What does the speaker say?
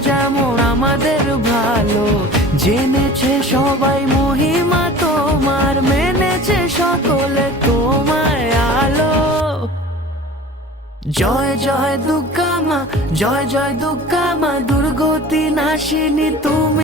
যেমন আমাদের ভালো। জেনেছে সবাই মহিমা তোমার, মেনেছে সকলে তোমায় আলো। জয় জয় দুর্গা মা, জয় জয় দুর্গা মা, দুর্গতি নাশিনী তুমি।